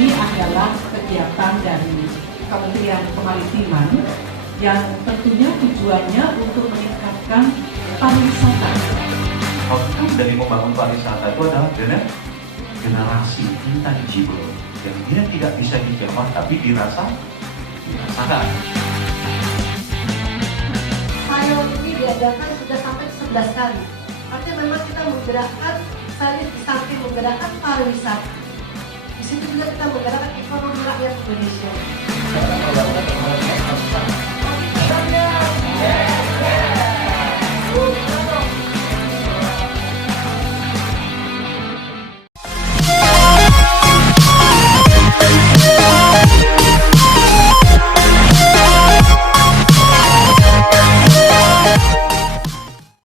ini adalah kegiatan dari Kementerian Kemaritiman yang tentunya tujuannya untuk meningkatkan pariwisata. Outcome dari membangun pariwisata itu adalah generasi intangible yang dia tidak bisa dijamah tapi dirasakan. Payung ini diadakan sudah sampai 11 kali. Artinya memang kita menggerakkan, di samping menggerakkan pariwisata. Di situ juga kita menggerakkan ekonomi rakyat Indonesia.